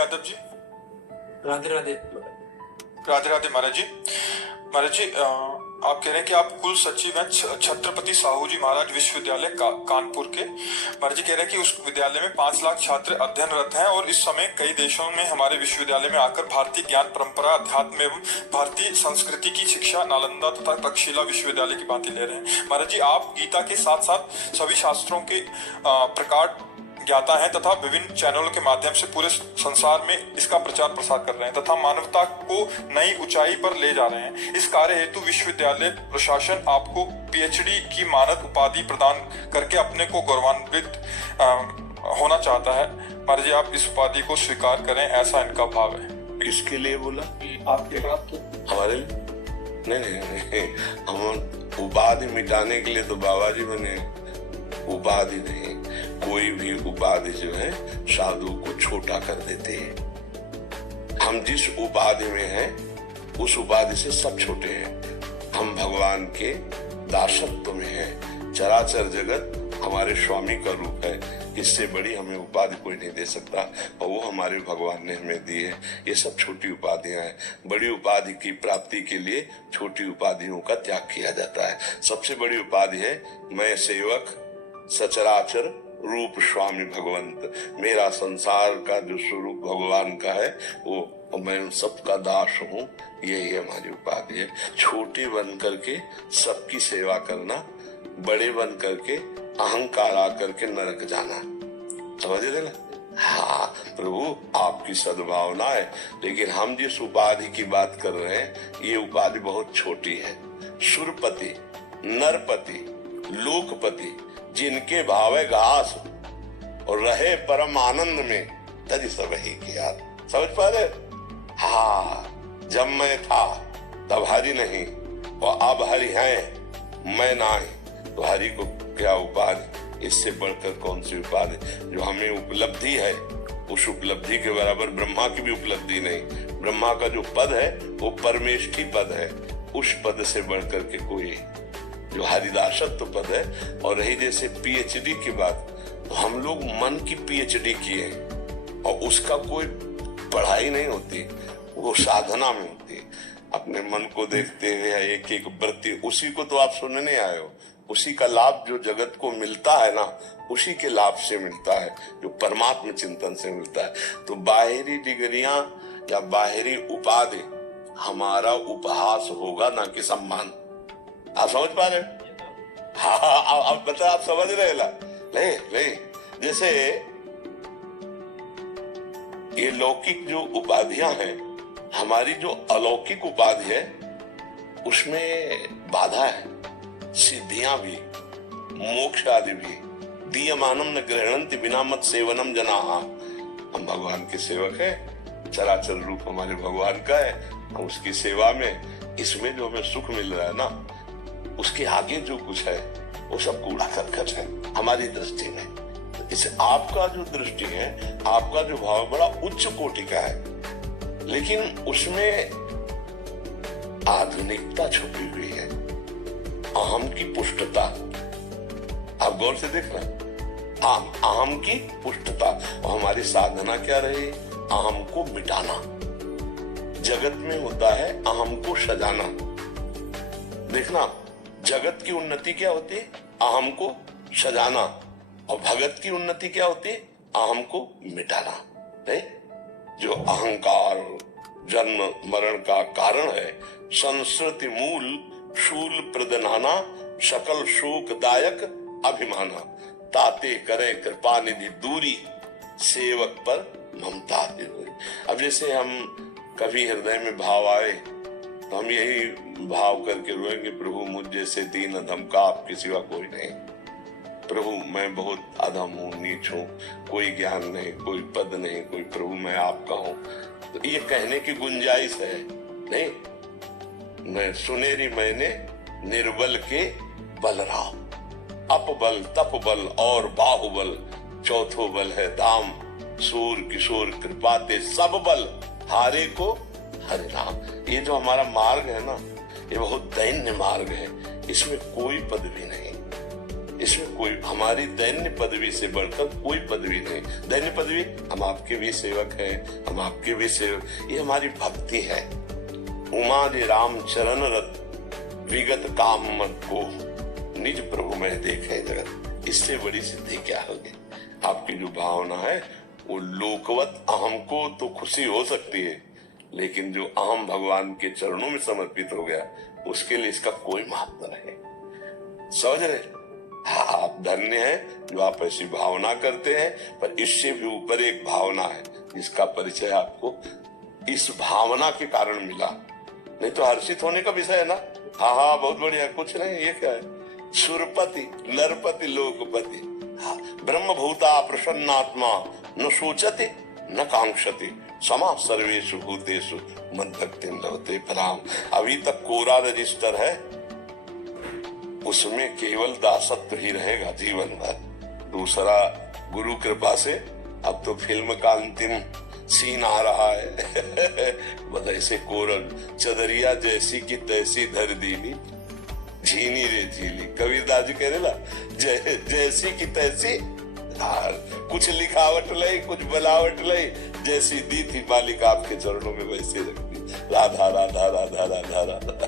यादव जी। राधे राधे। राधे राधे महाराज जी। महाराज जी, आप कह रहे हैं कि आप कुल सचिव हैं छत्रपति साहू जी महाराज विश्वविद्यालय कानपुर के। महाराज जी कह रहे हैं कि उस विद्यालय में 5 लाख छात्र अध्ययनरत हैं और इस समय कई देशों में हमारे विश्वविद्यालय में आकर भारतीय ज्ञान परंपरा, अध्यात्म एवं भारतीय संस्कृति की शिक्षा नालंदा तथा तक्षशिला विश्वविद्यालय की भांति ले रहे हैं। महाराज जी, आप गीता के साथ साथ सभी शास्त्रों के प्रकार ज्ञाता है तथा विभिन्न चैनलों के माध्यम से पूरे संसार में इसका प्रचार प्रसार कर रहे हैं तथा मानवता को नई ऊंचाई पर ले जा रहे हैं। इस कार्य हेतु विश्वविद्यालय प्रशासन आपको पीएचडी की मानद उपाधि प्रदान करके अपने को गौरवान्वित होना चाहता है। महाराज जी, आप इस उपाधि को स्वीकार करें, ऐसा इनका भाव है। किसके लिए बोला? आपके बात हमारे लिए? नहीं, हम उपाधि मिटाने के लिए तो बाबा जी बने, उपाधि नहीं। कोई भी उपाधि जो है साधु को छोटा कर देते हैं। हम जिस उपाधि में हैं उस उपाधि से सब छोटे हैं। हम भगवान के दासत्व में हैं। चराचर जगत हमारे स्वामी का रूप है। इससे बड़ी हमें उपाधि कोई नहीं दे सकता और वो हमारे भगवान ने हमें दी है। ये सब छोटी उपाधियां हैं। बड़ी उपाधि की प्राप्ति के लिए छोटी उपाधियों का त्याग किया जाता है। सबसे बड़ी उपाधि है मैं सेवक सचराचर रूप स्वामी भगवंत। मेरा संसार का जो स्वरूप भगवान का है वो मैं सबका दास हूँ। यही हमारी उपाधि है। छोटे बन करके सबकी सेवा करना, बड़े बन करके अहंकार आकर के नरक जाना। समझ रहे ना? हाँ प्रभु, आपकी सद्भावना है, लेकिन हम जिस उपाधि की बात कर रहे हैं ये उपाधि बहुत छोटी है। सुरपति, नरपति, लोकपति, जिनके भावे घास और रहे परम आनंद में तज सब ही किया। समझ पा रहे? हाँ, जब मैं था तब हरि नहीं और अब हरि है मैं नहीं, तो हरि को क्या उपाधि? इससे बढ़कर कौन सी उपाधि? जो हमें उपलब्धि है उस उपलब्धि के बराबर ब्रह्मा की भी उपलब्धि नहीं। ब्रह्मा का जो पद है वो परमेष्ठी पद है। उस पद से बढ़कर के कोई जो हरिदासत्व पद है। और रही जैसे पीएचडी की बात, तो हम लोग मन की पीएचडी किए और उसका कोई पढ़ाई नहीं होती, वो साधना में होती है। अपने मन को देखते हुए एक एक वृत्ति, उसी को तो आप सुनने आए हो। उसी का लाभ जो जगत को मिलता है ना, उसी के लाभ से मिलता है, जो परमात्मा चिंतन से मिलता है। तो बाहरी डिग्रियां या बाहरी उपाधि हमारा उपहास होगा, ना कि सम्मान। आप समझ पा रहे? हाँ, आप बता, आप समझ रहे? नहीं, जैसे ये लौकिक जो उपाधियां हैं, हमारी जो अलौकिक उपाधि है उसमें बाधा है। सिद्धियां भी, मोक्ष आदि भी। दीयमानम न गृह्णन्ति बिना मत सेवनम जनाः। हम भगवान के सेवक हैं। चराचर रूप हमारे भगवान का है। हम उसकी सेवा में, इसमें जो हमें सुख मिल रहा है ना, उसके आगे जो कुछ है वो सब कूड़ा करकट है हमारी दृष्टि में। तो इसे आपका जो दृष्टि है, आपका जो भाव बड़ा उच्च कोटि का है, लेकिन उसमें आधुनिकता छुपी हुई है, अहम की पुष्टता। आप गौर से देखना, अहम की पुष्टता। और हमारी साधना क्या रही? अहम को मिटाना। जगत में होता है अहम को सजाना। देखना, जगत की उन्नति क्या होती है? अहम को सजाना। और भगत की उन्नति क्या होती है? अहम को मिटाना। नहीं? जो अहंकार जन्म मरण का कारण है, संस्कृति मूल शूल प्रदनाना, सकल शोकदायक अभिमाना, ताते करे कृपा निधि दूरी, सेवक पर ममता देवरी। अब जैसे हम कभी हृदय में भाव आए तो हम यही भाव करके रोएंगे, प्रभु मुझ जैसे दीन अधम का आपके सिवा कोई नहीं। प्रभु मैं बहुत अधम हूँ, नीच हूँ, कोई ज्ञान नहीं, कोई पद नहीं, कोई प्रभु मैं आपका हूँ। तो ये कहने की गुंजाइश है नहीं? मैं सुनेरी मैंने निर्बल के बलराम, अपबल तपबल और बाहुबल, चौथो बल है धाम, सूर किशोर कृपाते सब बल, हारे को हरे राम। ये जो हमारा मार्ग है ना, ये बहुत दैन्य मार्ग है। इसमें कोई पद भी नहीं, इसमें कोई हमारी दैन्य पदवी से बढ़कर कोई पदवी नहीं। दैन्य पदवी, हम आपके भी सेवक हैं, हम आपके भी सेवक, ये हमारी भक्ति है। उमा दे राम चरण रत विगत काम मत को निज प्रभु में देखे जगत। इससे बड़ी सिद्धि क्या होगी? आपकी जो भावना है वो लोकवत अहम को तो खुशी हो सकती है, लेकिन जो अहम भगवान के चरणों में समर्पित हो गया उसके लिए इसका कोई महत्व नहीं। समझ रहे? हाँ, आप धन्य हैं जो आप ऐसी भावना करते हैं, पर इससे भी ऊपर एक भावना है जिसका परिचय आपको इस भावना के कारण मिला। नहीं तो हर्षित होने का विषय है ना। हाँ हाँ, बहुत बढ़िया, कुछ नहीं। ये क्या है? सुरपति नरपति लोकपति, हाँ, ब्रह्मभूता प्रसन्नात्मा न सोचति न कांक्षति समा सर्वेषु भूतेषु मद्भक्तिं लभते पराम। अभी तक कोरा रजिस्टर है, उसमें केवल दासत्व ही रहेगा जीवन भर। दूसरा, गुरु कृपा से अब तो फिल्म का अंतिम सीन आ रहा है। बस ऐसे कोरल चदरिया जैसी की तैसी धर दीनी झीनी रे झीली। कबीरदास जी कह रहे ना, जैसी की तैसी, कुछ लिखावट लई कुछ बनावट लई, जैसी दी थी मालिक आपके चरणों में वैसे रखती। राधा राधा राधा राधा राधा।